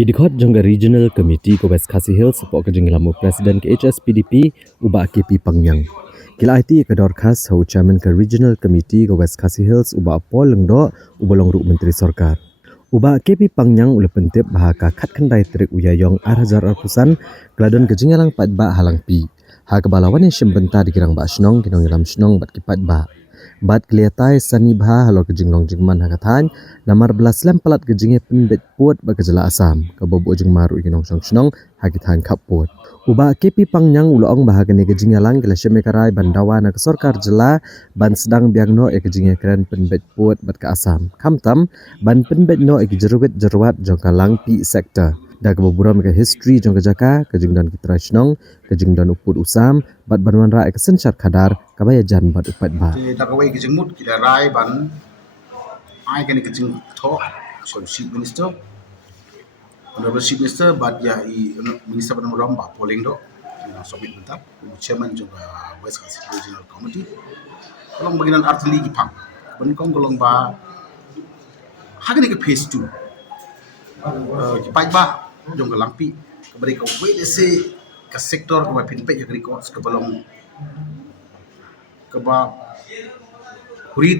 Kidikot jangga Regional Committee ke West Khasi Hills support ke jenglamu Presiden ke HSPDP ubah KP Pangyang. Kila IT ke dorkas hau Chairman ke Regional Committee ke West Khasi Hills ubah Paul Lengdo ubolong ruk Menteri Sarkar. Ubah KP Pangyang ule pentip bahaka kat kendai trik uyayong arhajar arpusan keladon ke jenglang padba halang pi. Ha kebalawan yang syembenta dikirang ba senong kinong ilam senong bat kipat ba. Bat keliatai sani bha halo ke jenglong jengman hakatan namar belas lem pelat ke jengnya penbet puat ba kejela asam ke bobo jeng maru kinong senong hakitan kap puat. Uba KP Pangyang ulong bahagane ke jengnya lang kela syemekarai bandawa na ke sorkar jela ban sedang biang no ke jengnya keren penbet puat bat ke asam. Kamtam ban penbet no ke jeruat jong kalang pi sektor. Dah kebuburan ke history jong ke jaka ke jengdan kita senong ke jengdan uput usam bat banwan ra ke sensyat kadar kabaya jan bat upat ba. Dah kawai ke jengmut kita rai ban ai kan ke jeng tho so chief minister honorable chief minister bat ya I minister ban romba polling do submit bentar chairman juga West Khasi Regional Committee kolong bagian artili gipang ban kong kolong ba hagani ke phase 2 kipai ba jong lampi kebari ka wait se ke sektor ke pinpe ya records ke balong ke ba huri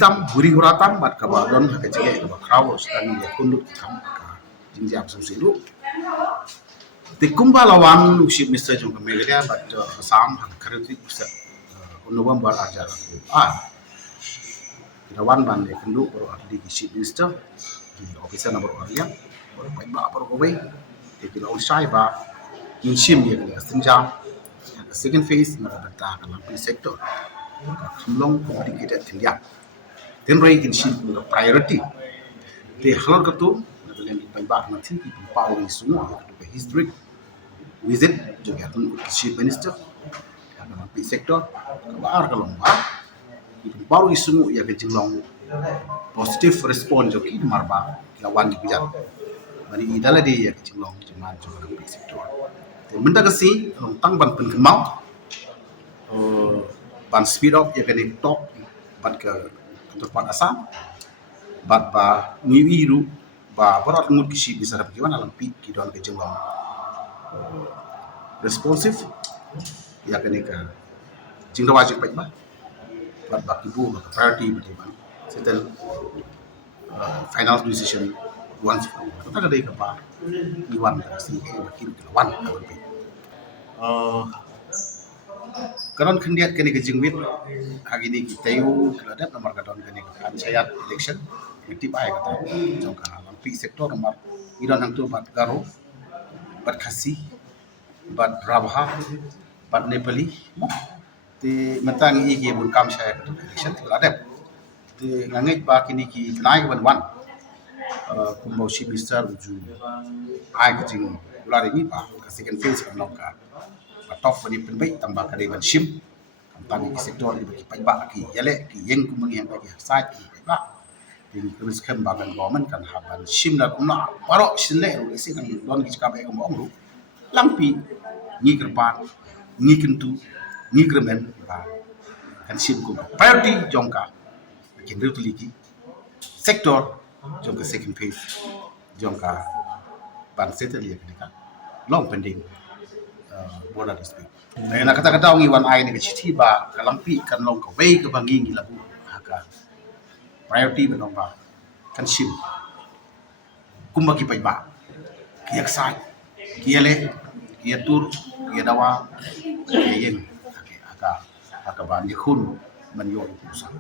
huratam bat ka ba don ka jige ka ba kraus kan ya kunduk kam ka jinjam susilu tikumba lawan chief minister jong ka megalia bat sam han kariti pusa unuwam bar ajar kirawan ban de kunduk ro di chief minister di officer number area bar ba bar ko we kila on sai ba in shim ye ka sinjam second phase na ta ka lampi sector kamlong complicated tindiak tenrei kin shim ka priority te halor ka tu na belen pai ba na thi ki pau isu ka history visit juga pun chief minister ka lampi sector ka bar ka long ba baru isu ya ke jinglong positive response jo ki marba lawan di bijak bari idala di ya ke jinglong jaman jo lampi sector te menda ka si tang ban pen kemau ban speed up ya kene top bat ke tempat asam bat ba ngiwiru ba berat ngut kisi bisa dapat gimana lampi ki don ke jenglong responsive ya kene ka jingda wajib baik ba bat ba ibu ka priority betul ban settle final decision once kita ada ke ba iwan ka si ke bakir ke wan lampi karon kendiat kene ke jingwit hagini kita yu keladap nomor kadon kene ke panchayat election tip ai kata jong ka lampi sektor nomor idon hang tu bat garo bat khasi bat rabha bat nepali te mentang I ke bun kam saya ke election keladap te ngangai ba kini ki nai ban wan kumbau chief minister uju ai ke jing ulari ni ba ka second phase kan ka top bani penbai tambah kadai ban shim kami di sektor di bagi pajak ki yale ki yeng kumuni yang bagi site ki pajak di terus kan bagan government kan haban shim la kumna paro sile ro isi kan don ki kabe ko mong lampi ni kerpan ni kentu ni kremen ba kan shim ko priority jongka kin rutuli ki sektor jongka second phase jongka ban settle ya kan long pending border dispute. Nah, nak kata-kata orang iwan ai ni keciti ba kalampi kan long ka way ka bangi ngi labu haka priority benong ba kan sim kumba ki pai ba ki yaksai ki ele ki atur ki dawa ki yen haka ba ni khun man yo usang